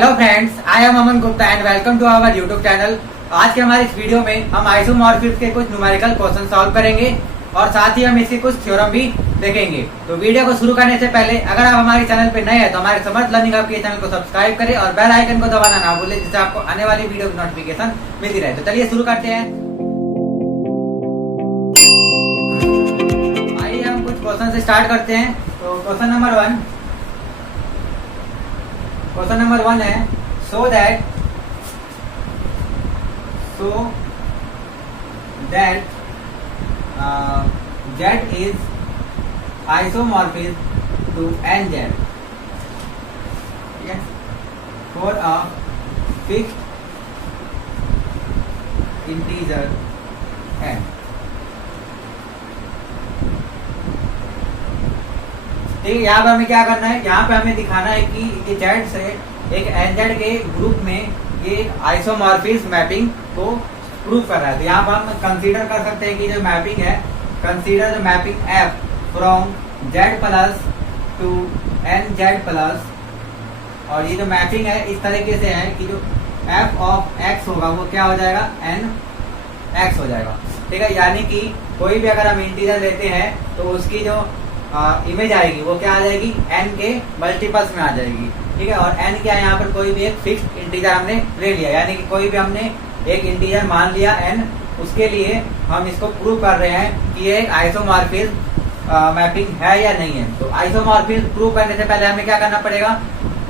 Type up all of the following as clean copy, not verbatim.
Hello friends, I am Aman Gupta and welcome to our YouTube channel. आज के हमारे इस वीडियो में हम आइसोमॉर्फिज्म के कुछ न्यूमेरिकल क्वेश्चन सॉल्व करेंगे और साथ ही हम इसके कुछ थ्योरम भी देखेंगे। तो वीडियो को शुरू करने से पहले अगर आप हमारे चैनल पे नए हैं तो हमारे समर्थ लर्निंग हब के चैनल को सब्सक्राइब करें और बेल आइकन को दबाना ना भूलें, जिससे आपको आने वाली वीडियो की नोटिफिकेशन मिलती रहे। तो चलिए शुरू करते हैं। आइए हम कुछ क्वेश्चन से स्टार्ट करते हैं। तो क्वेश्चन नंबर वन है, so that Z is isomorphic to NZ, ठीक है, for a fixed integer n। ठीक है, यहाँ पे हमें क्या करना है, यहाँ पे हमें दिखाना है कि Z से एक NZ के ग्रुप में ये आइसोमॉर्फिज्म मैपिंग को प्रूव कर रहा है। तो यहाँ पर हम कंसीडर कर सकते हैं कि जो मैपिंग है, consider the mapping F from Z plus two NZ plus. और ये जो मैपिंग है इस तरीके से है कि जो F ऑफ X होगा वो क्या हो जाएगा, NX हो जाएगा। ठीक है, यानी कि कोई भी अगर हम इंटीजर लेते हैं तो उसकी जो इमेज आएगी वो क्या आ जाएगी, n के मल्टीपल्स में आ जाएगी। ठीक है, और n क्या है, यहाँ पर कोई भी एक फिक्स्ड इंटीजर हमने ले लिया, यानी कि कोई भी हमने एक इंटीजर मान लिया n, उसके लिए हम इसको प्रूव कर रहे हैं कि ये एक आइसोमॉर्फिज्म मैपिंग है या नहीं है। तो आइसोमॉर्फिज्म प्रूव करने से पहले हमें क्या करना पड़ेगा,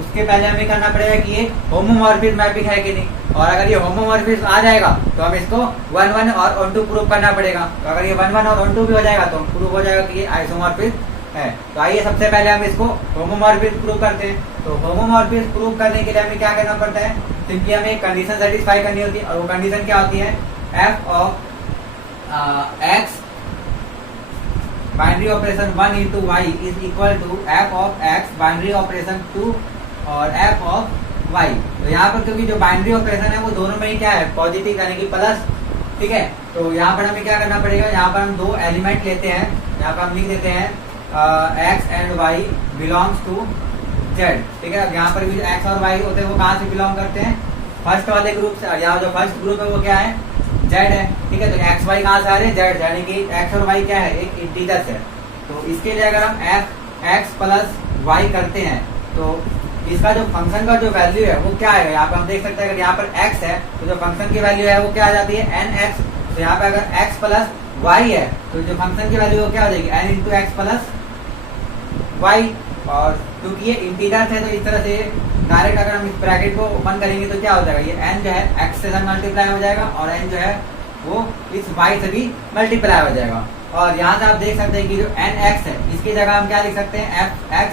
उसके पहले हमें करना पड़ेगा कि ये होमोमॉर्फिज्म मैपिंग है कि नहीं। और अगर ये होमोमॉर्फिज्म आ जाएगा तो हम इसको 1 1 और ऑन टू प्रूव करना पड़ेगा। तो अगर ये 1 1 और ऑन टू भी हो जाएगा तो प्रूव हो जाएगा कि ये आइसोमॉर्फिज्म है। तो आइए सबसे पहले हम इसको होमोमॉर्फिज्म प्रूव करते हैं। तो होमोमॉर्फिज्म प्रूव करने के लिए हमें क्या करना पड़ता है, सिंपली हमें एक कंडीशन सेटिस्फाई करनी होती है। और वो कंडीशन क्या होती है, f of x binary operation 1 into y is equal to f of x binary operation 2 और f ऑफ y। तो यहाँ पर क्योंकि जो बाइनरी ऑपरेशन है वो दोनों में ही क्या है, पॉजिटिव यानी कि प्लस। ठीक है, तो यहाँ पर हमें क्या करना पड़ेगा, यहाँ पर हम दो एलिमेंट लेते हैं, यहाँ पर हम लिख देते हैं x and y belongs to z। ठीक है, यहाँ पर भी जो x और y होते हैं वो कहाँ से बिलोंग करते हैं, फर्स्ट वाले ग्रुप से। यहाँ जो फर्स्ट ग्रुप है वो क्या है, z है। ठीक है, तो x y कहाँ से आ रहे हैं, z, यानी कि x और y क्या है, एक इंटीजर है। तो इसके लिए अगर हम x प्लस y करते हैं तो इसका जो फंक्शन का जो वैल्यू है वो क्या आएगा, यहाँ पे हम देख सकते हैं अगर यहाँ पर x है तो जो फंक्शन की वैल्यू है वो क्या आ जाती है, nx। तो यहाँ पे अगर x प्लस y है तो जो फंक्शन की वैल्यू वो क्या हो जाएगी, n into x plus y। और क्योंकि ये इंटीजर्स है तो इस तरह से डायरेक्ट अगर हम इस ब्रैकेट को ओपन करेंगे तो क्या हो जाएगा, ये n जो है x से मल्टीप्लाई हो जाएगा और n जो है वो इस y से भी मल्टीप्लाई हो जाएगा। और यहाँ से आप देख सकते हैं कि जो nx है इसकी जगह हम क्या लिख सकते हैं, fx,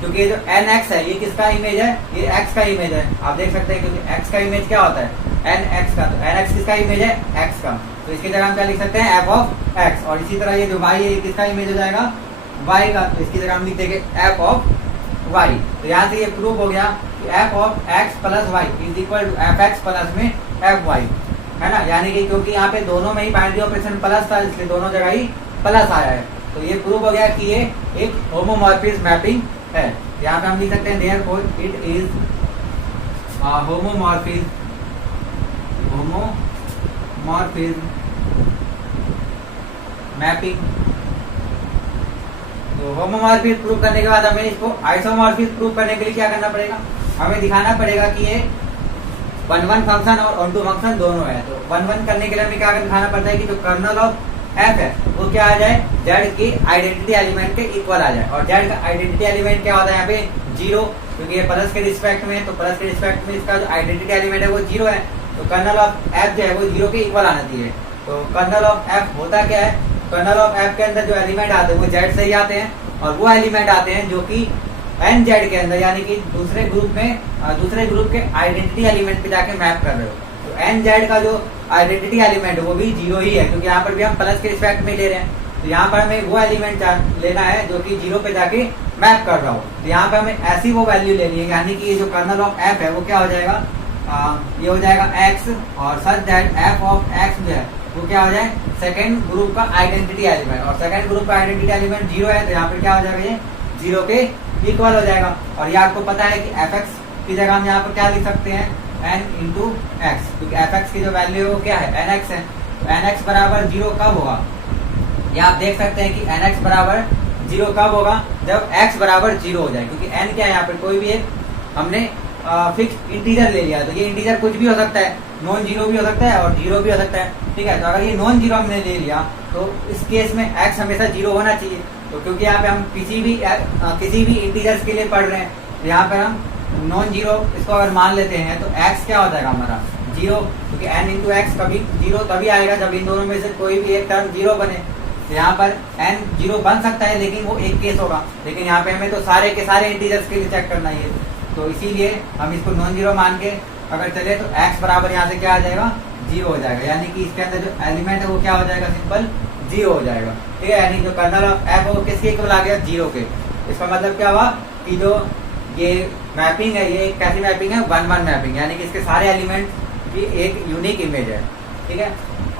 क्योंकि ये जो nx है ये किसका इमेज है, ये x का इमेज है। आप देख सकते हैं क्योंकि x का इमेज क्या होता है, nx का, तो nx किसका इमेज है, x का। तो इसकी जगह हम क्या लिख सकते हैं, f ऑफ x। और इसी तरह ये जो y है ये किसका इमेज हो जाएगा, y का। तो इसकी जगह हम लिख देंगे f ऑफ y। तो यहाँ से ये प्रूफ हो गया कि f of x plus y is equal to f x plus में एफ वाई, है ना। यानी कि क्योंकि यहाँ पे दोनों में ही बाइनरी ऑपरेशन प्लस था इसलिए दोनों जगह ही प्लस आया है। तो ये प्रूफ हो गया कि ये एक होमोमॉर्फिज्म मैपिंग है। यहाँ पे हम लिख सकते हैं therefore it is homomorphism mapping. तो होमोमॉर्फिज्म प्रूव करने के बाद हमें इसको आइसोमॉर्फिज्म प्रूव करने के लिए क्या करना पड़ेगा, हमें दिखाना पड़ेगा कि ये 1 1 फंक्शन और ऑन टू फंक्शन दोनों है। तो 1 1 करने के लिए हमें क्या दिखाना पड़ता है कि जो कर्नल ऑफ f है वो क्या आ जाए, z की आइडेंटिटी एलिमेंट के इक्वल आ जाए। और z का आइडेंटिटी एलिमेंट क्या होता है यहाँ पे, 0, क्योंकि ये प्लस के रिस्पेक्ट में, तो प्लस के रिस्पेक्ट में इसका जो आइडेंटिटी एलिमेंट है वो 0 है। तो कर्नल ऑफ f जो है वो 0 के इक्वल आना चाहिए। तो कर्नल ऑफ f होता क्या है, कर्नल ऑफ f के अंदर जो एलिमेंट आते हैं वो z से ही आते हैं और वो एलिमेंट आते हैं जो कि nz के अंदर, यानी कि दूसरे ग्रुप के आइडेंटिटी एलिमेंट पे जाके मैप कर रहे हो। तो nz का जो आइडेंटिटी एलिमेंट है वो भी 0 ही है, क्योंकि यहाँ पर भी हम प्लस के रिस्पेक्ट में ले रहे हैं। तो यहाँ पर हमें वो एलिमेंट लेना है जो कि 0 पे जाके मैप कर रहा हो। तो यहाँ पे हमें ऐसी वो वैल्यू लेनी है, यानी कि ये जो कर्नल ऑफ f है वो क्या हो जाएगा, ये हो जाएगा x, और such that f of x जो है वो क्या हो जाए, सेकेंड ग्रुप का आइडेंटिटी एलिमेंट। और सेकेंड ग्रुप का आइडेंटिटी एलिमेंट 0 है तो यहाँ पे क्या हो जाएगा, ये 0 के इक्वल हो जाएगा। और ये आपको पता है कि एफ एक्स की जगह हम यहाँ पर क्या लिख सकते हैं, n इंटू एक्स, क्योंकि एफ एक्स की जो वैल्यू है वो क्या है, एन एक्स है। तो एन एक्स बराबर 0 कब होगा, ये आप देख सकते हैं कि एन एक्स बराबर 0 कब होगा, जब x बराबर 0 हो जाए, क्योंकि n क्या है यहाँ पर, कोई भी एक हमने फिक्स इंटीजर ले लिया, तो ये इंटीजर कुछ भी हो सकता है, नॉन जीरो भी हो सकता है और जीरो भी हो सकता है, ठीक है। तो अगर ये नॉन जीरो हमने ले लिया तो इस केस में x हमेशा 0 होना चाहिए। तो क्योंकि यहाँ पे हम किसी भी इंटीजर्स के लिए पढ़ रहे हैं, तो यहाँ पर हम नॉन जीरो इसको अगर मान लेते हैं तो x क्या हो जाएगा हमारा 0, क्योंकि n इंटू एक्स कभी 0 तभी आएगा जब इन दोनों में से कोई भी एक टर्म 0 बने। तो यहाँ पर n 0 बन सकता है, लेकिन वो एक केस होगा, लेकिन यहाँ पे हमें तो सारे के सारे इंटीजर्स के लिए चेक करना ही है, तो इसीलिए हम इसको नॉन जीरो मान के अगर चले तो x बराबर यहाँ से क्या आ जाएगा 0 हो जाएगा, यानी कि इसके अंदर जो एलिमेंट है वो क्या हो जाएगा, सिंपल 0 हो जाएगा, ठीक है। यानी जो कर्नल ऑफ f है वो किसके इक्वल आ गया, 0 के। इसका मतलब क्या हुआ कि जो ये मैपिंग है ये कैसी मैपिंग है, 1-1 मैपिंग, यानी कि इसके सारे एलिमेंट की एक यूनिक इमेज है, ठीक है।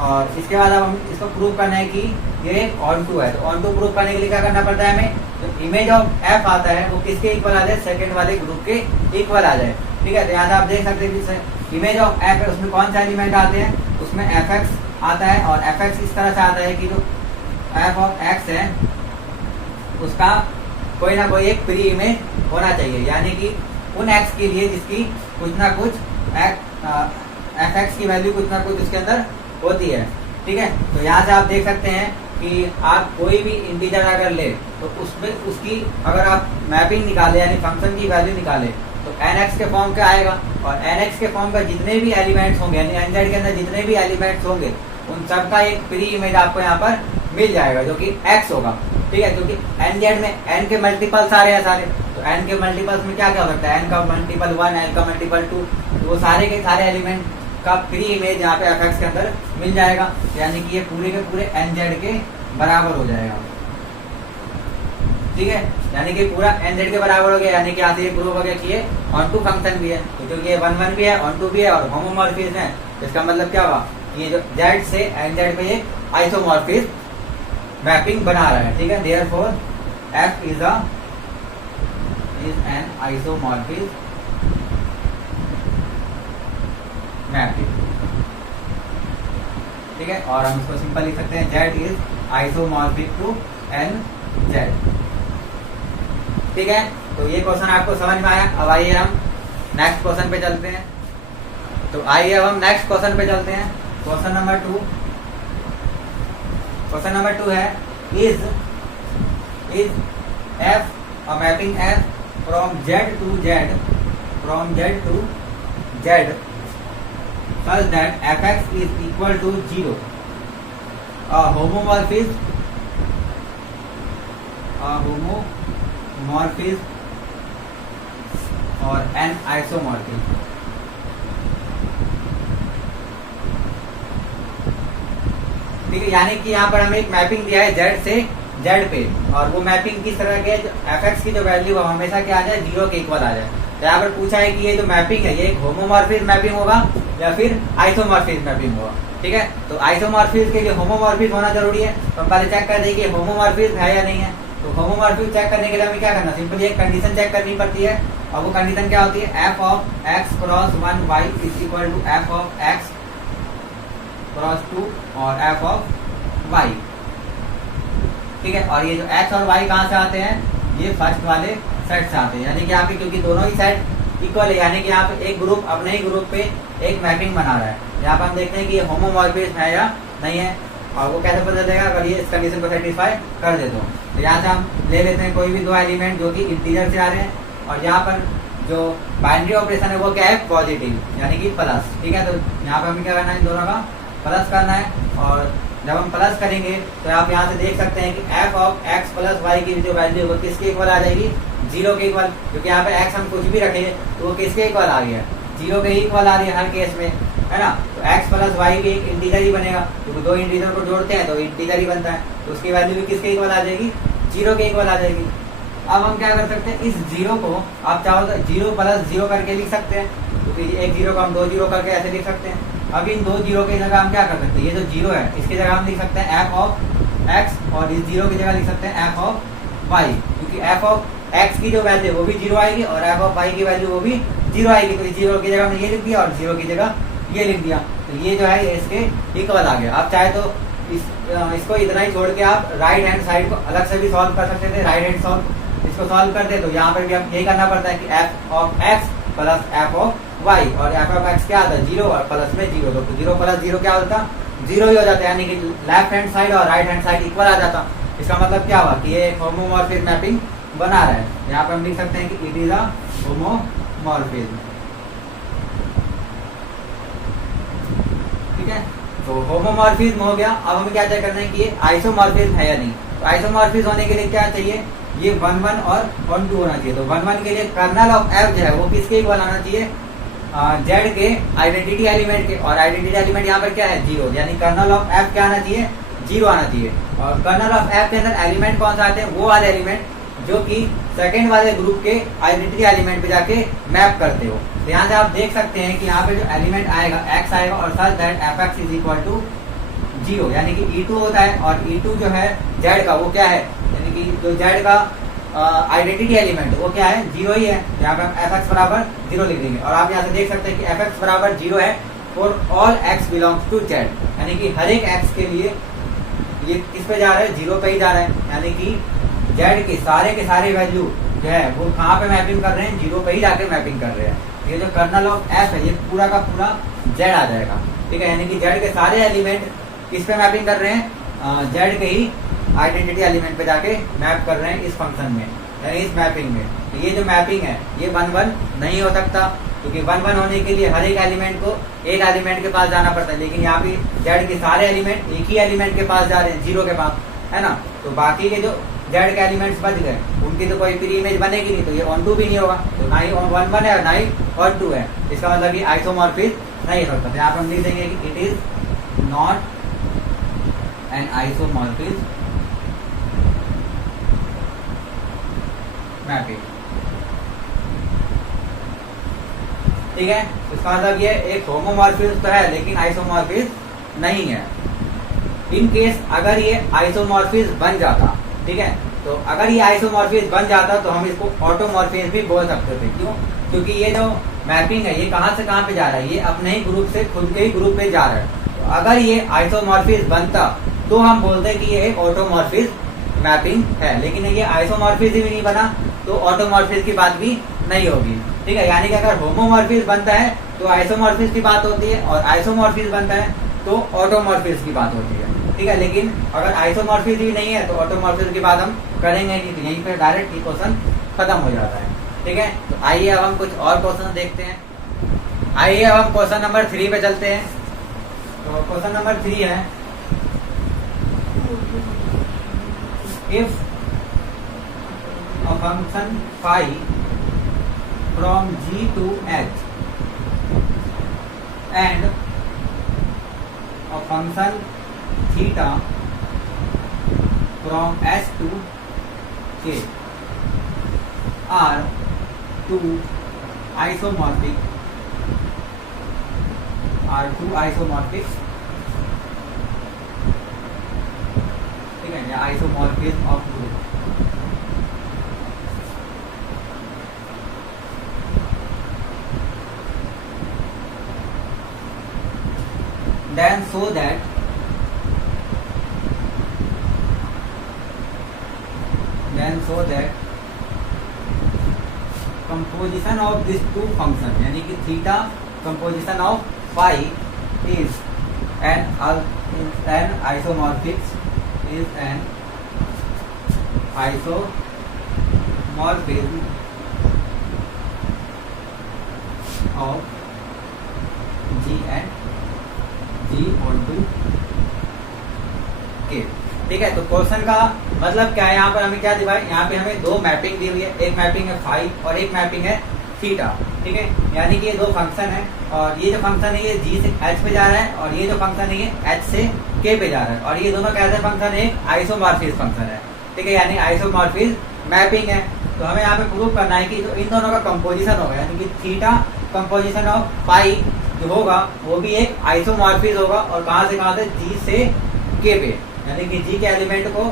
और इसके बाद अब हम इसको प्रूव करना है कि ये ऑन टू है, तो ऑन टू प्रूव करने के लिए क्या करना पड़ता है हमें, जो इमेज ऑफ एफ आता है वो किसके इक्वल आ जाए, सेकंड वाले ग्रुप के इक्वल आ जाए, ठीक है। तो यहाँ से आप देख सकते हैं इमेज ऑफ एफ है, उसमें कौन सा एलिमेंट आते हैं, उसमें एफ एक्स आता है, और एफ एक्स इस तरह से आता है कि जो एफ ऑफ एक्स है उसका कोई ना कोई एक प्री इमेज होना चाहिए, यानी कि उन एक्स के लिए जिसकी कुछ ना कुछ एफ एक्स की वैल्यू कुछ ना कुछ उसके अंदर होती है, ठीक है। तो यहाँ से आप देख सकते हैं कि आप कोई भी इंटीजर अगर ले तो उसमें उसकी अगर आप मैपिंग निकाले यानी फंक्शन की वैल्यू निकाले तो nx के फॉर्म का आएगा, और nx के फॉर्म का जितने भी एलिमेंट्स होंगे यानी nz के अंदर जितने भी एलिमेंट्स होंगे उन सब का एक प्री इमेज आपको यहाँ पर मिल जाएगा जो कि x होगा, ठीक है। क्योंकि nz में n के मल्टीपल्स आ रहे हैं सारे, तो n के मल्टीपल्स में क्या क्या हो सकता है, n का मल्टीपल 1, n का मल्टीपल 2, तो वो सारे के सारे एलिमेंट का प्री इमेज यहाँ पे एफ के अंदर मिल जाएगा, यानी कि ये पूरे के पूरे nz के बराबर हो जाएगा, ठीक है। यानी कि पूरा nz के बराबर हो गया, यानी कि यहाँ से ये प्रूव हो गया कि ये ऑन टू फंक्शन भी है, तो क्योंकि ये 1-1 भी है, ऑन टू भी है और होमोमॉर्फिज्म है, इसका मतलब क्या हुआ, ये जो z से nz पे ये आइसोमॉर्फिज्म मैपिंग बना रहा है, ठीक है। Therefore f is an isomorphism mapping, ठीक है। और हम इसको सिंपल लिख सकते हैं z is isomorphic to nz, ठीक है। तो ये क्वेश्चन आपको समझ में आया। अब आइए हम नेक्स्ट क्वेश्चन पे चलते हैं। तो आइए अब हम नेक्स्ट क्वेश्चन पे चलते हैं। क्वेश्चन नंबर 2, क्वेश्चन नंबर 2 है is f a mapping f from z to z such that fx is equal to 0, a homomorphism और an isomorphism, ठीक है। यानी कि यहाँ पर हमें एक मैपिंग दिया है z से z पे, और वो मैपिंग किस तरह के fx की जो वैल्यू है हमेशा क्या आ जाए, 0 के इक्वल आ जाए। तो यहाँ पर पूछा है कि ये जो मैपिंग है ये एक होमोमॉर्फिज्म मैपिंग होगा या फिर आइसोमॉर्फिज्म मैपिंग होगा, ठीक है। तो आइसोमॉर्फिज्म के लिए होमोमॉर्फिज्म होना जरूरी है, तो हम पहले चेक कर देंगे होमोमॉर्फिज्म है या नहीं है। तो होमोमॉर्फिज्म चेक करने के लिए हमें क्या करना, सिंपली एक कंडीशन चेक करनी पड़ती है, और वो कंडीशन क्या होती है, f of x cross 1y is equal to f of x cross 2 और f ऑफ y, ठीक है। और ये जो x और y कहाँ से आते हैं, ये फर्स्ट वाले सेट से आते हैं, यानी कि यहाँ पे क्योंकि दोनों ही सेट इक्वल है, यानी कि यहाँ पे एक ग्रुप अपने ही ग्रुप पे एक मैपिंग बना रहा है। यहाँ पे हम देखते हैं कि ये होमोमॉर्फिज्म है या नहीं है, और वो कैसे पता चलेगा, अगर ये इस कंडीशन को सेटिस्फाई कर दे तो यहाँ से हम ले लेते हैं कोई भी दो एलिमेंट जो कि इंटीजर से आ रहे हैं, और यहाँ पर जो बाइनरी ऑपरेशन है वो क्या है, पॉजिटिव यानी कि प्लस, ठीक है। तो यहाँ पर हमें क्या करना है, दोनों का प्लस करना है, और जब हम प्लस करेंगे तो आप यहाँ से देख सकते हैं कि f of x plus y की जो वैल्यू है वो किसके इक्वल आ जाएगी, 0 के इक्वल, क्योंकि यहाँ पे x हम कुछ भी रखेंगे तो वो किसके इक्वल आ गया, 0 के ही इक्वल आ रही है हर केस में, है ना। तो x प्लस वाई भी एक इंटीजर ही बनेगा, क्योंकि दो इंटीजर को जोड़ते हैं तो इंटीजर ही बनता है, तो उसकी वैल्यू भी किसके इक्वल आ जाएगी, 0 के इक्वल आ जाएगी। अब हम क्या कर सकते हैं, इस 0 को आप चाहो तो 0 प्लस 0 करके लिख सकते हैं, क्योंकि एक 0 को हम 2 0 करके ऐसे लिख सकते हैं। अब इन 2 0 की जगह हम क्या कर सकते हैं, ये जो 0 है इसकी जगह हम लिख सकते हैं f ऑफ x, और इस 0 की जगह लिख सकते हैं f ऑफ y, क्योंकि f ऑफ x की जो वैल्यू वो भी 0 आएगी और f ऑफ y की वैल्यू वो भी जीरो आएगी, तो जीरो की जगह मैंने ये लिख दिया और जीरो की जगह ये लिख दिया, तो ये जो है इसके इक्वल आ गया। आप चाहे तो इसको इतना ही छोड़ के आप राइट हैंड साइड को अलग से भी सॉल्व कर सकते थे, राइट हैंड सॉल्व इसको सॉल्व करते, तो यहाँ पर भी हम यही करना पड़ता है कि f of x plus f of y, और एफ ऑफ एक्स क्या आता है जीरो और प्लस में जीरो, तो जीरो प्लस जीरो क्या होता जीरो ही हो जाता है, यानी कि लेफ्ट हैंड साइड और राइट हैंड साइड इक्वल आ जाता। इसका मतलब क्या हुआ कि ये एक होमोमॉर्फिज्म मैपिंग बना रहा है। यहाँ पर हम लिख सकते हैं कि इट इज अ होमोमॉर्फिज्म, ठीक है। तो होमोमॉर्फिज्म हो गया। अब हमें क्या चेक करना है कि ये आइसोमॉर्फिज्म है या नहीं। तो आइसोमॉर्फिज्म होने के लिए क्या चाहिए, ये 1 1 और 1 2 होना चाहिए। तो 1 1 के लिए कर्नल ऑफ एफ जो है वो किसके इक्वल आना चाहिए, जेड के आइडेंटिटी एलिमेंट के, और आइडेंटिटी एलिमेंट यहाँ पर क्या है जीरो, यानी कर्नल ऑफ एफ क्या आना चाहिए जीरो आना चाहिए। और कर्नल ऑफ एफ के अंदर एलिमेंट कौन सा आते हैं, वो वाले एलिमेंट जो कि सेकंड वाले ग्रुप के आइडेंटिटी एलिमेंट पे जाके मैप करते हो। तो यहाँ से आप देख सकते हैं कि यहाँ पे जो एलिमेंट आएगा एक्स आएगा, और such that f x is equal to zero, यानी कि E2 होता है, और E2 जो है जेड का वो क्या है, यानी कि जो जेड का आइडेंटिटी एलिमेंट वो क्या है जीरो ही है। यहाँ पे हम एफ एक्स बराबर जीरो लिख देंगे, और आप यहाँ से देख सकते हैं कि एफ एक्स बराबर जीरो है for all x belongs to z, यानी कि हर एक एक्स के लिए ये किस पे जा रहा है, जीरो पे ही जा रहा है, यानी कि जेड के सारे वैल्यू जो है वो कहाँ पे मैपिंग कर रहे हैं, जीरो पे ही जाके मैपिंग कर रहे हैं। ये जो कर्नल ऑफ एफ है ये पूरा का पूरा जेड आ जाएगा, ठीक है, यानी कि जेड के सारे एलिमेंट किस पे मैपिंग कर रहे हैं, जेड के ही आइडेंटिटी एलिमेंट पे जाके मैप कर रहे हैं इस फंक्शन में, यानी इस मैपिंग में। तो ये जो मैपिंग है ये 1 1 नहीं हो सकता, क्योंकि 1 1 होने के लिए हर एक एलिमेंट को एक एलिमेंट के पास जाना पड़ता है, लेकिन यहाँ पे जेड के सारे एलिमेंट एक ही एलिमेंट के पास जा रहे हैं, जीरो के पास, है ना। तो बाकी के जो जेड के एलिमेंट्स बच गए उनकी तो कोई प्री इमेज बनेगी नहीं, तो ये ऑन टू भी नहीं होगा, तो ना ही 1 1 है और ना ही ऑन टू है, इसका मतलब ये आइसोमॉर्फिज्म नहीं हो सकता। यहाँ पर हम लिख देंगे कि it is not an isomorphism mapping, ठीक है। इसका मतलब ये एक होमोमॉर्फिज्म तो है लेकिन आइसोमॉर्फिज्म नहीं है। इन केस अगर ये आइसोमॉर्फिज्म बन जाता, ठीक है, तो अगर ये आइसोमॉर्फिज्म बन जाता तो हम इसको ऑटोमॉर्फिज्म भी बोल सकते थे। क्यों, क्योंकि ये जो मैपिंग है ये कहाँ से कहाँ पे जा रहा है, ये अपने ही ग्रुप से खुद के ही ग्रुप पे जा रहा है। तो अगर ये आइसोमॉर्फिज्म बनता तो हम बोलते कि ये एक ऑटोमॉर्फिज्म मैपिंग है, लेकिन ये आइसोमॉर्फिज्म ही नहीं बना तो ऑटोमॉर्फिज्म की बात भी नहीं होगी, ठीक है। यानी कि अगर होमोमॉर्फिज्म बनता है तो आइसोमॉर्फिज्म की बात होती है, और आइसोमॉर्फिज्म बनता है तो ऑटोमॉर्फिज्म की बात होती है, ठीक है। लेकिन अगर आइसोमॉर्फिज्म ही नहीं है तो ऑटोमॉर्फिज्म की बात हम करेंगे नहीं, तो यहीं पे डायरेक्ट ये क्वेश्चन खत्म हो जाता है, ठीक है। तो आइए अब हम कुछ और क्वेश्चन देखते हैं। आइए अब हम क्वेश्चन नंबर 3 पे चलते हैं। तो क्वेश्चन नंबर 3 है, if a function phi from G to H and a function theta from S to K are two isomorphic ठीक है, या isomorphism of group, then so that composition of these two functions, यानी कि theta composition of phi is an isomorphism of G and G onto K, ठीक है। तो question का मतलब क्या है, यहाँ पर हमें क्या दिया है, यहाँ पे हमें दो मैपिंग दी हुई है, एक मैपिंग है फाई और एक मैपिंग है थीटा, ठीक है। यानी कि ये दो फंक्शन है, और ये जो फंक्शन है ये G से H पे जा रहा है, और ये जो फंक्शन है ये H से K पे जा रहा है, और ये दोनों कैसे फंक्शन है, एक आइसोमॉर्फिज्म फंक्शन है, ठीक है, यानी आइसोमॉर्फिज्म मैपिंग है। तो हमें यहाँ पे प्रूव करना है कि जो इन दोनों का कंपोजिशन होगा, यानी कि थीटा कंपोजिशन ऑफ पाई जो होगा वो भी एक आइसोमॉर्फिज्म होगा, और कहाँ से G से K पे, यानी कि G के एलिमेंट को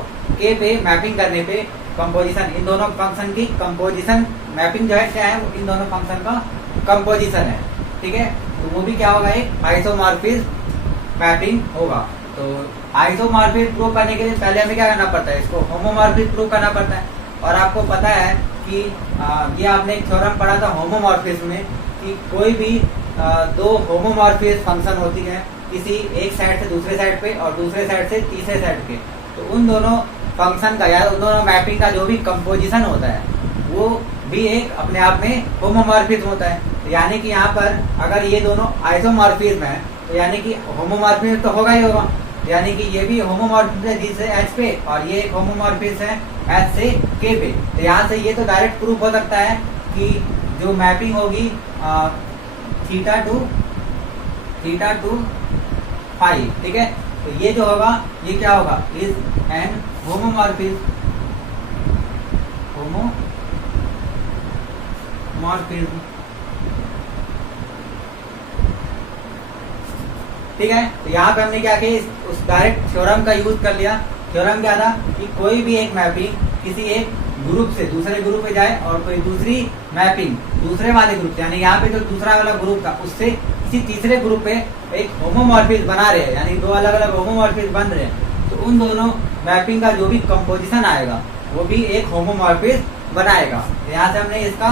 K पे मैपिंग करने पे कंपोजिशन, इन दोनों फंक्शन की कंपोजिशन मैपिंग जो है क्या है, वो इन दोनों फंक्शन का कंपोजिशन है, ठीक है, तो वो भी क्या होगा, एक आइसोमॉर्फिज्म मैपिंग होगा। तो आइसोमॉर्फिज्म प्रूव करने के लिए पहले हमें क्या करना पड़ता है, इसको होमोमॉर्फिज्म प्रूव करना पड़ता है। और आपको पता है कि ये आपने एक थ्योरम पढ़ा था होमोमॉर्फिज्म में कि कोई भी दो होमोमॉर्फिज्म फंक्शन होती है किसी एक साइड से दूसरे साइड पे और दूसरे साइड से तीसरे साइड पे, तो उन दोनों फंक्शन का या उन दोनों मैपिंग का जो भी कंपोजिशन होता है वो भी एक अपने आप में होमोमॉर्फिज्म होता है। तो यानी कि यहाँ पर अगर ये दोनों आइसोमॉर्फिज्म है तो यानी कि होमोमॉर्फिज्म तो होगा ही होगा, यानी कि ये भी होमोमॉर्फिज्म है जी से एच पे और ये एक होमोमॉर्फिज्म है एच से के पे। तो यहाँ से ये तो डायरेक्ट प्रूफ हो सकता है कि जो मैपिंग होगी थीटा टू फाई, ठीक है, तो ये जो होगा ये क्या होगा, इज एन होमोमॉर्फिज्म ठीक है। तो यहाँ पे हमने क्या किया, उस डायरेक्ट थ्योरम का यूज कर लिया। थ्योरम क्या था कि कोई भी एक मैपिंग किसी एक ग्रुप से दूसरे ग्रुप पे जाए और कोई दूसरी मैपिंग दूसरे वाले ग्रुप, यानी यहाँ पे जो दूसरा वाला ग्रुप था उससे किसी तीसरे ग्रुप पे एक होमोमॉर्फिज्म बना रहे हैं, यानी दो अलग अलग होमोमॉर्फिज्म बन रहे हैं, तो उन दोनों मैपिंग का जो भी कंपोजिशन आएगा वो भी एक होमोमॉर्फिज्म बनाएगा। यहाँ से हमने इसका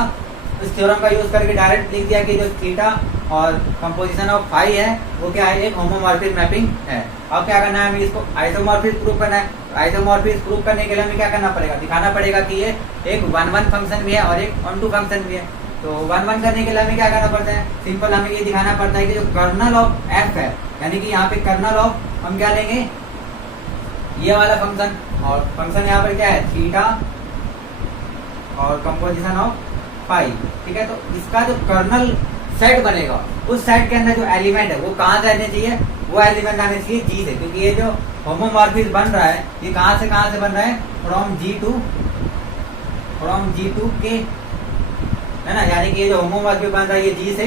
इस थ्योरम का यूज करके डायरेक्ट लिख दिया कि जो थीटा और कंपोजिशन ऑफ फाई है वो क्या है, एक होमोमॉर्फिज्म मैपिंग है। अब क्या करना है, हमें इसको आइसोमॉर्फिज्म प्रूव करना है। आइसोमॉर्फिज्म प्रूव करने के लिए हमें क्या करना पड़ेगा, दिखाना पड़ेगा कि ये एक 1-1 फंक्शन भी है और एक 1-2 फंक्शन भी है। तो 1-1 करने के लिए हमें क्या करना पड़ता है, सिंपल हमें ये दिखाना पड़ता है कि जो कर्नल ऑफ एफ है, यानी कि यहाँ पे कर्नल ऑफ हम क्या लेंगे, ये वाला फंक्शन, और फंक्शन यहाँ पर क्या है थीटा और कंपोजिशन ऑफ फाई, ठीक है। तो इसका जो कर्नल सेट बनेगा उस सेट के अंदर जो एलिमेंट है वो कहाँ से रहने चाहिए, वो एलिमेंट आने चाहिए जी से, क्योंकि ये जो होमोमॉर्फिज्म बन रहा है ये कहाँ से बन रहा है, फ्रॉम जी टू के, है ना, यानी कि ये जो होमोमॉर्फिज्म बन रहा है ये जी से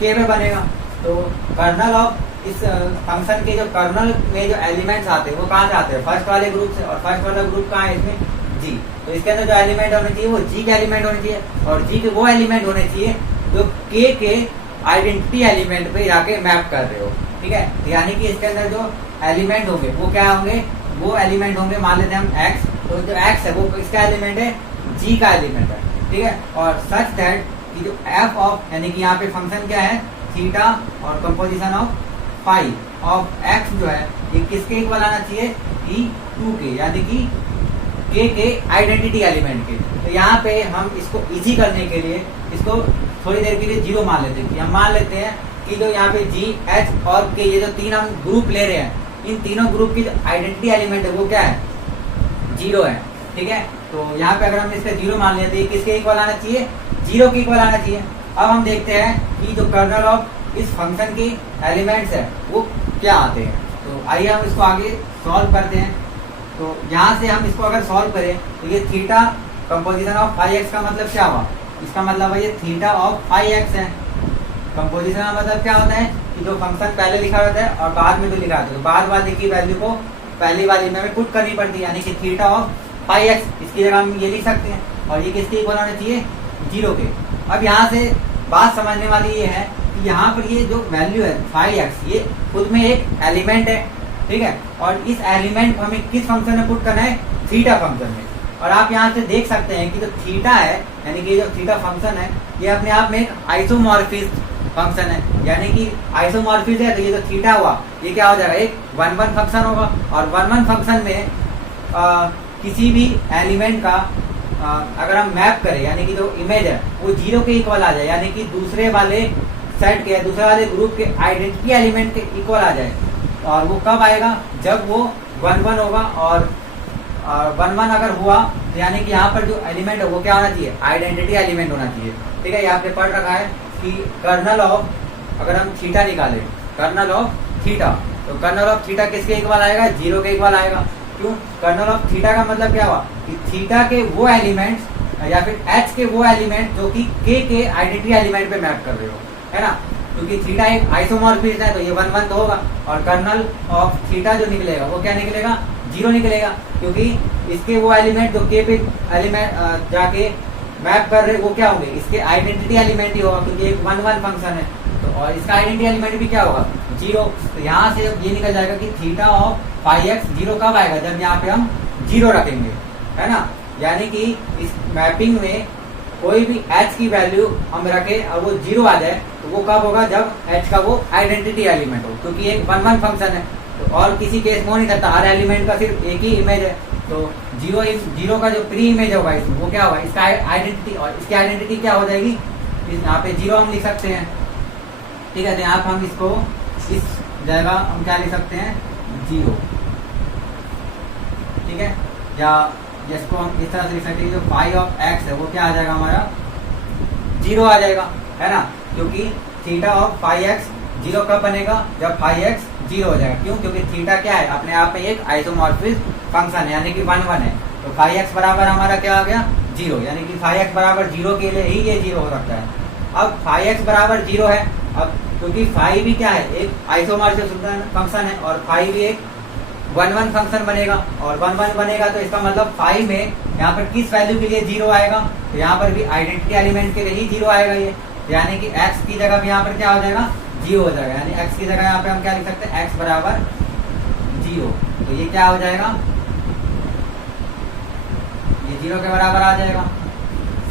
के पे बनेगा। तो कर्नल ऑफ इस फंक्शन के जो कर्नल में जो एलिमेंट्स आते हैं वो कहाँ से आते हैं, फर्स्ट वाले ग्रुप से, और फर्स्ट वाला ग्रुप कहाँ है इसमें, जी। तो इसके अंदर जो एलिमेंट होने चाहिए वो जी के एलिमेंट होने चाहिए, और जी के वो एलिमेंट होने चाहिए जो के आइडेंटिटी एलिमेंट पे जाके मैप कर रहे हो, ठीक है। यानी कि इसके अंदर जो एलिमेंट होंगे वो क्या होंगे, वो एलिमेंट होंगे, मान लेते हैं हम एक्स, तो जो एक्स है वो किसका एलिमेंट है, जी का एलिमेंट है, ठीक है। और सच दैट कि जो एफ ऑफ, यानी कि यहाँ पे फंक्शन क्या है थीटा और composition of phi of x जो है ये किसके इक्वल आना चाहिए, E2 के, यानी कि के आइडेंटिटी एलिमेंट के। तो यहाँ पे हम इसको इजी करने के लिए इसको थोड़ी देर के लिए जीरो मान लेते हैं। हम मान लेते हैं कि जो यहाँ पे जी एच और के ये जो तीन हम ग्रुप ले रहे हैं, इन तीनों ग्रुप की जो आइडेंटिटी एलिमेंट है वो क्या है, जीरो है, ठीक है। तो यहाँ पे अगर हम इसका जीरो मान लेते हैं किसके इक्वल आना चाहिए, जीरो के इक्वल आना चाहिए। अब हम देखते हैं कि जो कर्नल ऑफ इस फंक्शन के एलिमेंट्स है वो क्या आते हैं। तो आइए हम इसको आगे सॉल्व करते हैं। तो यहाँ से हम इसको अगर सॉल्व करें तो ये theta composition of phi x का मतलब क्या हुआ, इसका मतलब है ये थीटा ऑफ फाई एक्स है। कंपोजिशन का मतलब क्या होता है कि जो फंक्शन पहले लिखा होता है और बाद में जो लिखा होता है, तो बाद वाले की वैल्यू को पहली वाली में पुट करनी पड़ती है, यानी कि थीटा ऑफ फाई एक्स, इसकी जगह हम ये लिख सकते हैं, और ये किसके इक्वल होना चाहिए, जीरो के। अब यहाँ से बात समझने वाली ये है कि यहाँ पर ये जो वैल्यू है फाई एक्स ये खुद में एक एलिमेंट है, ठीक है, और इस एलिमेंट को हमें किस फंक्शन में पुट करना है, थीटा फंक्शन में। और आप यहाँ से देख सकते हैं कि जो थीटा है, यानी कि जो थीटा फंक्शन है ये अपने आप में एक आइसोमॉर्फिज्म फंक्शन है, यानी कि आइसोमॉर्फिज्म है, तो ये जो थीटा हुआ ये क्या हो जाएगा, एक 1-1 फंक्शन होगा। और 1-1 फंक्शन में किसी भी एलिमेंट का अगर हम मैप करें, यानी कि जो इमेज है वो जीरो के इक्वल आ जाए, यानी कि दूसरे वाले सेट के, दूसरे वाले ग्रुप के आइडेंटिटी एलिमेंट के इक्वल आ जाए। और वो कब आएगा, जब वो 1-1 होगा। और 1-1 अगर हुआ तो यानी कि यहाँ पर जो एलिमेंट है वो क्या होना चाहिए, आइडेंटिटी एलिमेंट होना चाहिए, ठीक है। यहाँ पे पढ़ रखा है कि कर्नल ऑफ, अगर हम थीटा निकालें, कर्नल ऑफ थीटा, तो कर्नल ऑफ थीटा किसके इक्वल आएगा, जीरो के इक्वल आएगा। क्यों, कर्नल ऑफ थीटा का मतलब क्या हुआ कि थीटा के वो एलिमेंट्स या फिर एच के वो एलिमेंट जो कि के आइडेंटिटी एलिमेंट पे मैप कर रहे हो, है ना। क्योंकि थीटा एक आइसोमॉर्फिज्म है तो ये 1-1 तो होगा, और कर्नल ऑफ थीटा जो निकलेगा वो क्या निकलेगा, जीरो निकलेगा, क्योंकि इसके वो एलिमेंट जो के पे एलिमेंट जाके मैप कर रहे वो क्या होंगे, इसके आइडेंटिटी एलिमेंट ही होगा क्योंकि एक 1 1 फंक्शन है। तो और इसका आइडेंटिटी एलिमेंट भी क्या होगा, 0। तो यहाँ से ये निकल जाएगा कि थीटा ऑफ फाई एक्स 0 कब आएगा, जब यहाँ पे हम 0 रखेंगे, है ना। यानी कि इस मैपिंग में कोई भी h की वैल्यू हम रखें और वो 0 आ जाए तो वो कब होगा, जब h का वो आइडेंटिटी एलिमेंट हो, क्योंकि एक 1 1 फंक्शन है। तो और किसी केस में हो नहीं सकता, हर एलिमेंट का सिर्फ एक ही इमेज है। तो 0 का जो प्री इमेज होगा इसमें वो क्या होगा, इसका आइडेंटिटी, और इसकी आइडेंटिटी क्या हो जाएगी, यहाँ पे 0 हम लिख सकते हैं, ठीक है। तो यहाँ पर हम इसको इस जगह हम क्या लिख सकते हैं, 0, ठीक है। या जिसको हम इस तरह से लिख सकते हैं, जो फाई ऑफ एक्स है वो क्या आ जाएगा हमारा, 0 आ जाएगा, है ना। क्योंकि थीटा ऑफ फाई एक्स 0 कब बनेगा, जब फाई एक्स 0 हो जाएगा। क्यों, क्योंकि थीटा क्या है, अपने आप में एक आइसोमॉर्फिक फंक्शन है, यानी कि 1 1 है। तो फाई एक्स बराबर हमारा क्या आ गया, 0, यानी कि फाई एक्स बराबर 0 के लिए ही ये 0 हो सकता है। अब फाई एक्स बराबर 0 है, अब क्योंकि फाई भी क्या है, एक आइसोमॉर्फिक फंक्शन है, और फाई भी एक 1 1 फंक्शन बनेगा, और 1 1 बनेगा तो इसका मतलब फाई में यहाँ पर किस वैल्यू के लिए 0 आएगा, तो यहाँ पर भी आइडेंटिटी एलिमेंट के लिए ही 0 आएगा ये। यानी कि x की जगह भी यहाँ पर क्या हो जाएगा, 0 हो जाएगा। यानी x की जगह यहाँ पे हम क्या लिख सकते हैं, x बराबर 0। तो ये क्या हो जाएगा, ये 0 के बराबर आ जाएगा।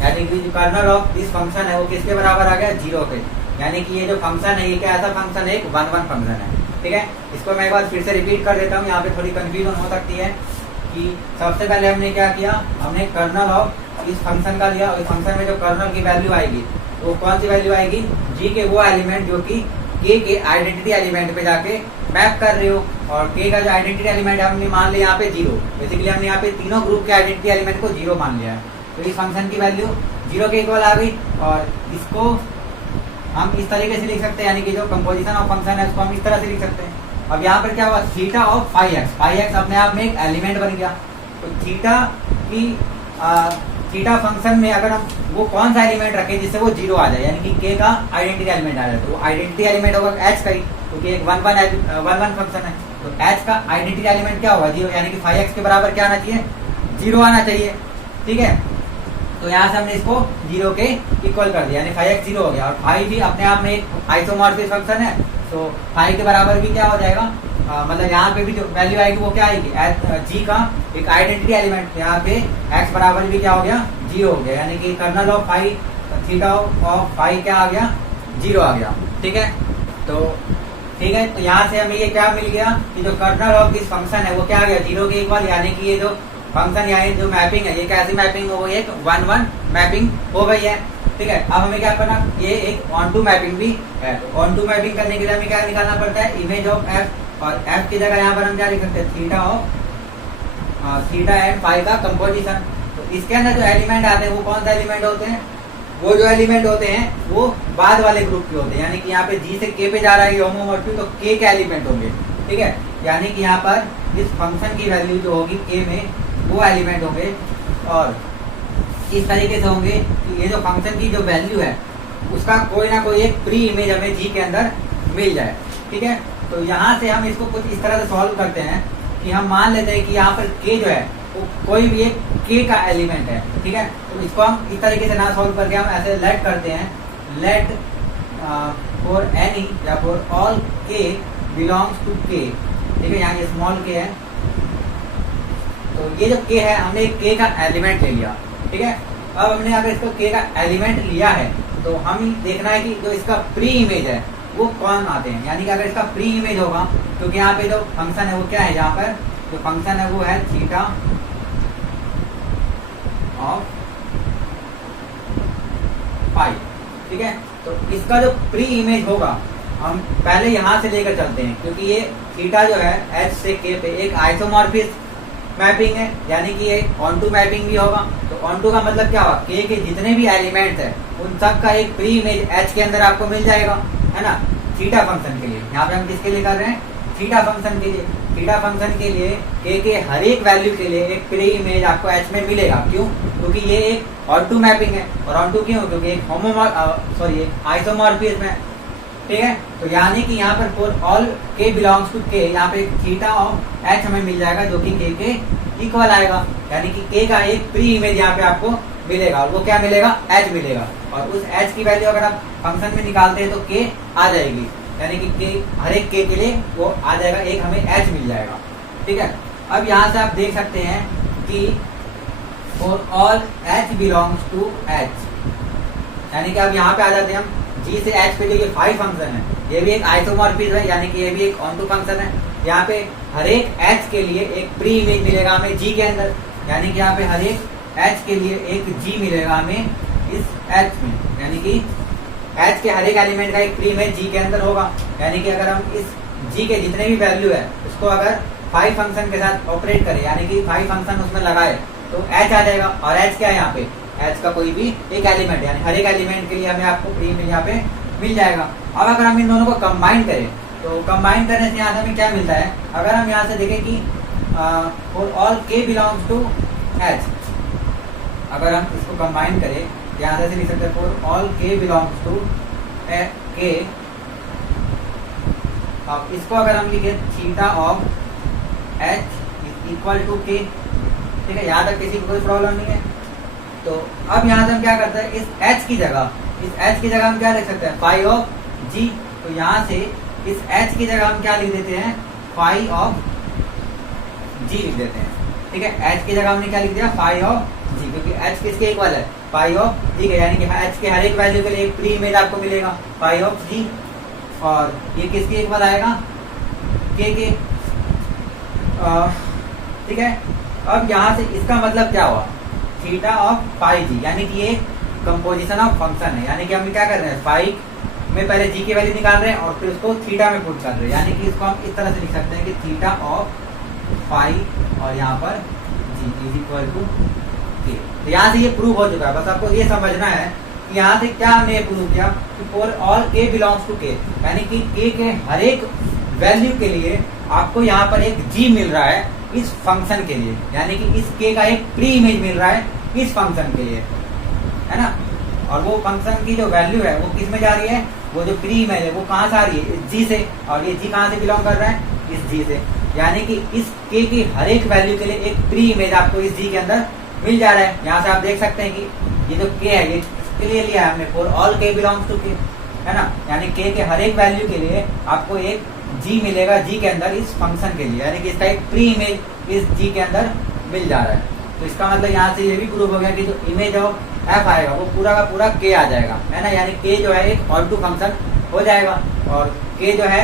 यानी कि जो कर्नल ऑफ दिस फंक्शन है वो किसके बराबर आ गया, 0 के। यानी कि ये जो फंक्शन है ये क्या ऐसा फंक्शन है, एक 1 1 फंक्शन है, ठीक है। इसको मैं एक बार फिर से रिपीट कर देता हूँ, यहाँ पे थोड़ी कंफ्यूजन हो सकती है कि सबसे पहले हमने क्या किया, हमने कर्नल ऑफ इस फंक्शन का लिया, और इस फंक्शन में जो कर्नल की वैल्यू आएगी वो कौन सी वैल्यू आएगी, जी के वो एलिमेंट जो कि के आइडेंटिटी एलिमेंट पे जाके मैप कर रहे हो, और के का जो आइडेंटिटी एलिमेंट हमने मान लिया यहाँ पे 0। बेसिकली हमने यहाँ पे तीनों ग्रुप के आइडेंटिटी एलिमेंट को 0 मान लिया है। तो इस फंक्शन की वैल्यू 0 के इक्वल आ गई, और इसको हम इस तरीके से लिख सकते हैं, यानी कि जो कंपोजिशन ऑफ फंक्शन है उसको हम इस तरह से लिख सकते हैं। अब यहाँ पर क्या हुआ, थीटा ऑफ फाई एक्स अपने आप में एक एलिमेंट बन गया। तो थीटा फंक्शन में अगर हम वो कौन सा एलिमेंट रखें जिससे वो 0 आ जाए, यानी कि के का आइडेंटिटी एलिमेंट आ जाए, तो वो आइडेंटिटी एलिमेंट होगा h का ही, क्योंकि एक 1 1 फंक्शन है। तो h का आइडेंटिटी एलिमेंट क्या होगा, 0, यानी कि फाई एक्स के बराबर क्या आना चाहिए, 0 आना चाहिए, ठीक है। तो यहाँ से हमने इसको 0 के इक्वल कर दिया, यानी फाई एक्स 0 हो गया। और फाई भी अपने आप में एक आइसोमॉर्फिक फंक्शन है, तो फाई के बराबर भी क्या हो जाएगा, मतलब यहाँ पे भी जो वैल्यू आएगी वो क्या आएगी, जी का एक आइडेंटिटी एलिमेंट, यहाँ पे x बराबर भी क्या हो गया, 0 हो गया। यानी कि kernel of phi, theta of phi क्या आ गया, 0 आ गया, ठीक है। तो ठीक है, तो यहाँ से हमें ये क्या मिल गया कि जो कर्नल ऑफ दिस फंक्शन है वो क्या आ गया, 0 के इक्वल। यानी कि ये जो फंक्शन यहाँ जो मैपिंग है ये कैसी मैपिंग हो गई, एक 1 1 मैपिंग हो गई है, ठीक है। अब हमें क्या करना, ये एक ऑन टू मैपिंग भी है। ऑन टू मैपिंग करने के लिए हमें क्या निकालना पड़ता है, इमेज ऑफ एफ, और f की जगह यहाँ पर हम क्या लिख सकते हैं, थीटा एंड फाई का कंपोजिशन। तो इसके अंदर जो एलिमेंट आते हैं वो कौन सा एलिमेंट होते हैं, वो जो एलिमेंट होते हैं वो बाद वाले ग्रुप के होते हैं। यानी कि यहाँ पे g से k पे जा रहा है होमोमॉर्फिक, तो k के एलिमेंट होंगे, ठीक है। यानी कि यहाँ पर इस फंक्शन की वैल्यू जो होगी k में वो एलिमेंट होंगे, और इस तरीके से होंगे कि ये जो फंक्शन की जो वैल्यू है उसका कोई ना कोई एक प्री इमेज हमें g के अंदर मिल जाए, ठीक है। तो यहाँ से हम इसको कुछ इस तरह से सॉल्व करते हैं कि हम मान लेते हैं कि यहाँ पर k जो है वो कोई भी एक k का एलिमेंट है, ठीक है। तो इसको हम इस तरीके से ना सॉल्व करके हम ऐसे लेट करते हैं, लेट फॉर एनी या for all k belongs to k, ठीक है। यहाँ ये स्मॉल k है, तो ये जो k है हमने k का एलिमेंट ले लिया, ठीक है। अब हमने अगर इसको k का एलिमेंट लिया है तो हम देखना है कि जो इसका प्री इमेज है वो कौन आते हैं। यानी कि अगर इसका प्री इमेज होगा, क्योंकि यहाँ पे जो फंक्शन है वो क्या है, यहाँ पर जो फंक्शन है वो है थीटा ऑफ फाई, ठीक है। तो इसका जो प्री इमेज होगा हम पहले यहाँ से लेकर चलते हैं, क्योंकि ये थीटा जो है h से k पे एक आइसोमॉर्फिक मैपिंग है, यानी कि ये ऑन टू मैपिंग भी होगा। तो ऑन टू का मतलब क्या होगा, k के जितने भी एलिमेंट्स है उन सब का एक प्री इमेज h के अंदर आपको मिल जाएगा, है ना। थीटा फंक्शन के लिए यहाँ पे हम किसके लिए कर रहे हैं, थीटा फंक्शन के लिए। थीटा फंक्शन के लिए k के हर एक वैल्यू के लिए एक प्री इमेज आपको h में मिलेगा। क्यों, क्योंकि ये एक ऑन टू मैपिंग है, और ऑन टू क्यों, क्योंकि एक आइसोमॉर्फिज्म है, ठीक है। तो यानी कि यहाँ पर for all k belongs to k, यहाँ पे थीटा ऑफ h हमें मिल जाएगा जो कि k के इक्वल आएगा। यानी कि k का एक प्री इमेज यहाँ पे आपको मिलेगा, और वो क्या मिलेगा, h मिलेगा। और उस h की वैल्यू अगर आप फंक्शन में निकालते हैं तो k आ जाएगी, यानी कि k हर एक k के लिए वो आ जाएगा, एक हमें h मिल जाएगा। ठीक है, अब यहाँ से आप देख सकते हैं कि for all h belongs to h, यानी कि अब यहाँ पे आ जाते हैं हम g से h पे जो ये फाई फंक्शन है, ये भी एक आइसोमॉर्फिज्म है, यानी कि ये भी एक ऑनटू फंक्शन है। यहाँ पे हर एक h के लिए एक प्री इमेज मिलेगा हमें g के अंदर, यानी कि यहाँ पे हर एक h के लिए एक g मिलेगा हमें इस h में, यानी कि h के हर एक एलिमेंट का एक प्री इमेज g के अंदर होगा। यानी कि अगर हम इस g के जितने भी वैल्यू है उसको अगर फाई फंक्शन के साथ ऑपरेट करें, यानी कि फाई फंक्शन उसमें लगाए तो h आ जाएगा। और h क्या है यहाँ पे, h का कोई भी एक एलिमेंट, यानी हर एक एलिमेंट के लिए हमें आपको प्री इमेज यहाँ पे मिल जाएगा। अब अगर हम इन दोनों को कंबाइन करें तो कंबाइन करने से यहाँ से हमें क्या मिलता है, अगर हम यहाँ से देखें कि for all k belongs to h, अगर हम इसको कंबाइन करें यहाँ से लिख सकते हैं for all k belongs to k, अब इसको अगर हम लिखे theta of h equal to k, ठीक है, यहाँ तक किसी को कोई प्रॉब्लम नहीं है। तो अब यहाँ से हम क्या करते हैं, इस h की जगह हम क्या लिख सकते हैं, फाई ऑफ g। तो यहाँ से इस h की जगह हम क्या लिख देते हैं, फाई ऑफ g लिख देते हैं। ठीक है, h की जगह हमने क्या लिख दिया, फाई ऑफ g, क्योंकि h किसके इक्वल है, फाई ऑफ g के, यानी कि h के हर एक वैल्यू के लिए एक प्री इमेज आपको मिलेगा फाई ऑफ g, और ये किसके इक्वल आएगा, k के। ठीक है, अब यहाँ से इसका मतलब क्या हुआ, थीटा ऑफ फाई जी, यानी कि ये कंपोजिशन ऑफ फंक्शन है, यानी कि हम क्या कर रहे हैं, फाई में पहले जी की वैल्यू निकाल रहे हैं और फिर उसको थीटा में पुट कर रहे हैं, यानी कि इसको हम इस तरह से लिख सकते हैं कि थीटा ऑफ फाई और यहाँ पर जी इज इक्वल टू के। तो यहाँ से ये प्रूव हो चुका है, बस आपको ये समझना है कि यहाँ से क्या हमने ये प्रूव किया कि फॉर ऑल के बिलोंग्स टू के, यानी कि के हर एक वैल्यू के लिए आपको यहाँ पर एक जी मिल रहा है इस फंक्शन के लिए, यानी कि इस के का एक प्री इमेज मिल रहा है इस फंक्शन के लिए, है ना। और वो फंक्शन की जो वैल्यू है वो किस में जा रही है, वो जो प्री इमेज है वो कहाँ से आ रही है, इस जी से, और ये जी कहाँ से बिलोंग कर रहा है, इस जी से, यानी कि इस के की हर एक वैल्यू के लिए एक प्री इमेज आपको इस जी के अंदर मिल जा रहा है। यहाँ से आप देख सकते हैं कि ये जो के है ये इसके लिए लिया है हमने, फॉर ऑल के बिलोंग्स टू के, है ना, यानी के हर एक वैल्यू के लिए आपको एक जी मिलेगा जी के अंदर इस फंक्शन के लिए, यानी कि इसका एक प्री इमेज इस जी के अंदर मिल जा रहा है। तो इसका मतलब यहाँ से ये भी प्रूव हो गया कि जो इमेज ऑफ एफ आएगा वो पूरा का पूरा के आ जाएगा, है ना, यानी के जो है एक ऑन टू फंक्शन हो जाएगा। और के जो है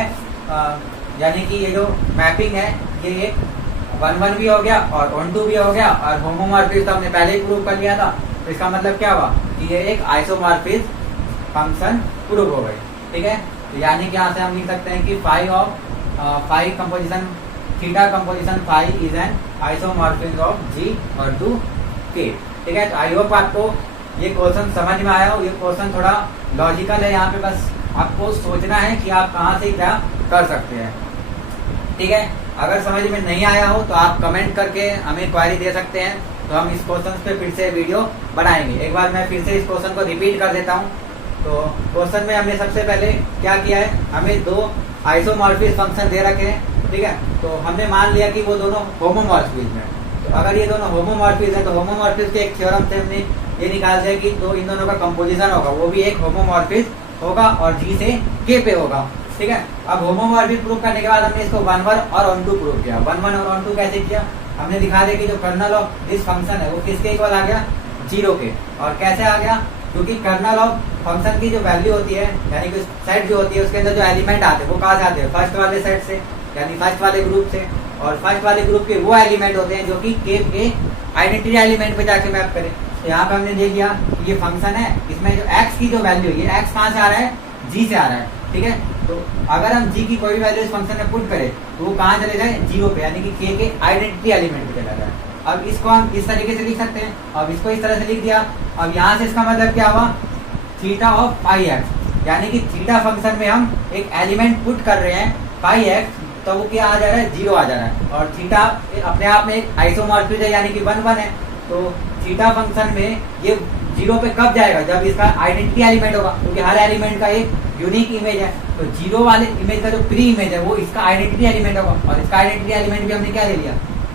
यानी कि ये जो मैपिंग है ये एक 1-1 भी हो गया और ऑन टू भी हो गया, और होमोमॉर्फिज्म हमने पहले ही प्रूव कर लिया था। तो इसका मतलब क्या हुआ कि ये एक आइसोमॉर्फिज्म फंक्शन प्रूव हो गई। ठीक है, तो यानी कि यहाँ से हम लिख सकते हैं कि phi of phi composition theta composition phi is an isomorphism of G और टू के। ठीक है, तो आई होप आपको ये क्वेश्चन समझ में आया हो। ये क्वेश्चन थोड़ा लॉजिकल है, यहाँ पे बस आपको सोचना है कि आप कहाँ से क्या कर सकते हैं। ठीक है, अगर समझ में नहीं आया हो तो आप कमेंट करके हमें क्वेरी दे सकते हैं, तो हम इस क्वेश्चन पे फिर से वीडियो बनाएंगे। एक बार मैं फिर से इस क्वेश्चन को रिपीट कर देता हूँ। तो क्वेश्चन में हमने सबसे पहले क्या किया है, हमें दो आइसोमॉर्फिज्म फंक्शन दे रखे हैं। ठीक है, तो हमने मान लिया कि वो दोनों होमोमॉर्फिज्म है। तो अगर ये दोनों होमोमॉर्फिज्म है तो होमोमॉर्फिज्म के एक थ्योरम से हमने ये निकाल दिया कि तो इन दोनों का कंपोजिशन होगा वो भी एक होमोमॉर्फिज्म होगा और जी से के पे होगा। ठीक है, अब होमोमॉर्फिज्म प्रूव करने के बाद हमने इसको 1-1 और ऑन टू प्रूव किया। 1-1 और ऑन टू कैसे किया, हमने दिखा दिया कि जो कर्नल ऑफ दिस फंक्शन है वो किसके इक्वल आ गया, 0 के। और कैसे आ गया, क्योंकि कर्नल ऑफ फंक्शन की जो वैल्यू होती है, यानी कि सेट जो होती है उसके अंदर जो एलिमेंट आते हैं वो कहाँ से आते हैं, फर्स्ट वाले सेट से, यानी फर्स्ट वाले ग्रुप से। और फर्स्ट वाले ग्रुप के वो एलिमेंट होते हैं जो कि के आइडेंटिटी एलिमेंट पे जाके मैप करें। तो यहाँ पे हमने देख लिया कि ये फंक्शन है, इसमें जो x की जो वैल्यू है, ये x कहाँ से आ रहा है, g से आ रहा है। ठीक है, तो अगर हम g की कोई वैल्यू इस फंक्शन में पुट करें तो वो कहाँ चले जाए, 0 पे, यानी कि के आइडेंटिटी एलिमेंट पे चला जाए। अब इसको हम इस तरीके से लिख सकते हैं, अब इसको इस तरह से लिख दिया। अब यहाँ से इसका मतलब क्या हुआ, थीटा ऑफ फाई एक्स, यानी कि थीटा फंक्शन में हम एक एलिमेंट पुट कर रहे हैं फाई एक्स, तो वो क्या आ जा रहा है, 0 आ जा रहा है। और थीटा अपने आप में एक आइसोमॉर्फिज्म है, यानी कि 1-1 है। तो थीटा फंक्शन में ये 0 पे कब जाएगा, जब इसका आइडेंटिटी एलिमेंट होगा, क्योंकि हर एलिमेंट का एक यूनिक इमेज है। तो 0 वाले इमेज का जो प्री इमेज है वो इसका आइडेंटिटी एलिमेंट होगा, और इसका आइडेंटिटी एलिमेंट भी हमने क्या ले लिया,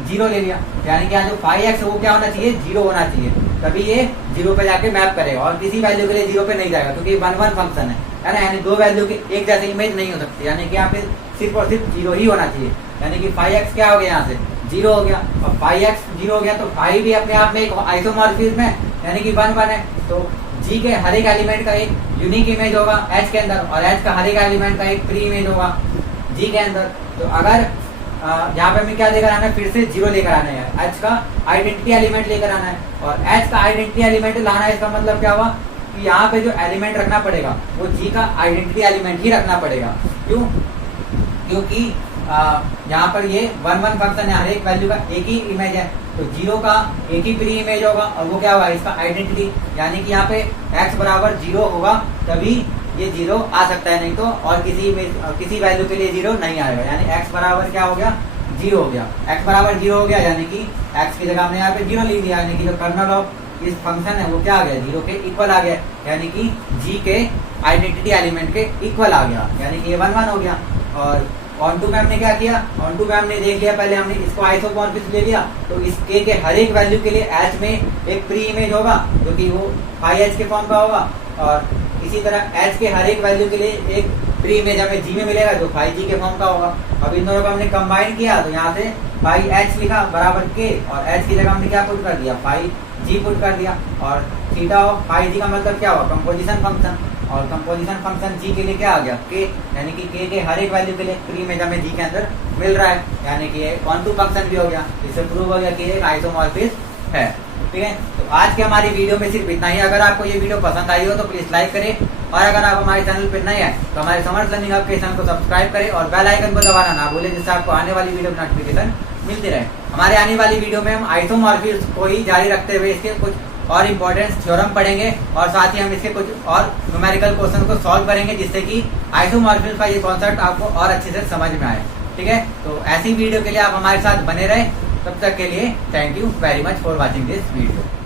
जीरो ले लिया, यानी कि यहाँ जो 5x वो क्या होना चाहिए, जीरो होना चाहिए, तभी ये जीरो पे जाके मैप करेगा, और किसी वैल्यू के लिए जीरो पे नहीं जाएगा, क्योंकि 1 1 फंक्शन है ना, यानी दो वैल्यू के एक जैसे इमेज नहीं हो सकती, यानी कि यहाँ पे सिर्फ और सिर्फ जीरो ही होना चाहिए, यानी कि 5x क्या हो गया, यहाँ से जीरो हो गया, और 5x जीरो हो गया तो 5 भी अपने आप में एक आइसोमॉर्फिज्म है, यानी कि 1 1 है, तो जी के हर एक एलिमेंट का एक यूनिक इमेज होगा एच के अंदर, और एच का हर एक एलिमेंट का एक प्री इमेज होगा जी के अंदर। तो अगर यहाँ पे हमें क्या लेकर आना है, फिर से जीरो लेकर आना है, एच का आइडेंटिटी एलिमेंट लेकर आना है, और एच का आइडेंटिटी एलिमेंट लाना है, इसका मतलब क्या हुआ कि यहाँ पे जो एलिमेंट रखना पड़ेगा वो जी का आइडेंटिटी एलिमेंट ही रखना पड़ेगा। क्यों? क्योंकि यहाँ पर ये 1 1 फंक्शन है, हर एक वैल्यू का एक ही इमेज है, तो जीरो का एक ही प्री इमेज होगा, और वो क्या होगा, इसका आइडेंटिटी, यानी कि यहाँ पे x बराबर जीरो होगा तभी ये जीरो आ सकता है, नहीं तो और किसी वैल्यू के लिए जीरो नहीं आएगा, यानी x बराबर क्या हो गया, जीरो हो गया, x बराबर जीरो हो गया, यानी कि x की जगह हमने यहाँ पे जीरो लिख दिया, यानी कि जो कर्नल ऑफ इस फंक्शन है वो क्या आ गया, जीरो के इक्वल आ गया, यानी कि g के आइडेंटिटी एलिमेंट के इक्वल आ गया, यानी कि ये 1 1 हो गया। और ऑन टू में हमने क्या किया, ऑन टू में हमने देख लिया, पहले हमने इसको आइसोमॉर्फिज्म ले लिया, तो इस k के हर एक वैल्यू के लिए h में एक प्री इमेज होगा जो कि वो 5h के फॉर्म का होगा, और इसी तरह h के हर एक वैल्यू के लिए एक प्री इमेज हमें g में मिलेगा जो 5g के फॉर्म का होगा। अब इन दोनों को हमने कंबाइन किया, तो यहाँ से 5h लिखा बराबर k, और h की जगह हमने क्या पुट कर दिया, 5g पुट कर दिया, और थीटा ऑफ 5g का मतलब क्या हुआ, कंपोजिशन फंक्शन, और कंपोजिशन फंक्शन g के लिए क्या आ गया, k, यानी कि k के हर एक वैल्यू के लिए प्री इमेज हमें g के अंदर मिल रहा है, यानी कि ये ऑन टू फंक्शन भी हो गया, इससे प्रूव हो गया कि एक आइसोमॉर्फिज्म है। ठीक है, तो आज के हमारी वीडियो में सिर्फ इतना ही। अगर आपको ये वीडियो पसंद आई हो तो प्लीज लाइक करें, और अगर आप हमारे चैनल पर नए हैं तो हमारे समर्थ लर्निंग हब के चैनल को सब्सक्राइब करें, और बेल आइकन को दबाना ना भूलें, जिससे आपको आने वाली वीडियो की नोटिफिकेशन मिलती रहे। हमारे आने वाली वीडियो में हम आइसोमॉर्फिज्म को ही जारी रखते हुए इसके कुछ और इम्पोर्टेंट थ्योरम पढ़ेंगे, और साथ ही हम इसके कुछ और न्यूमेरिकल क्वेश्चन को सॉल्व करेंगे, जिससे कि आइसोमॉर्फिज्म का ये कॉन्सेप्ट आपको और अच्छे से समझ में आए। ठीक है, तो ऐसी वीडियो के लिए आप हमारे साथ बने रहे, तब तक के लिए thank you very much for watching this video.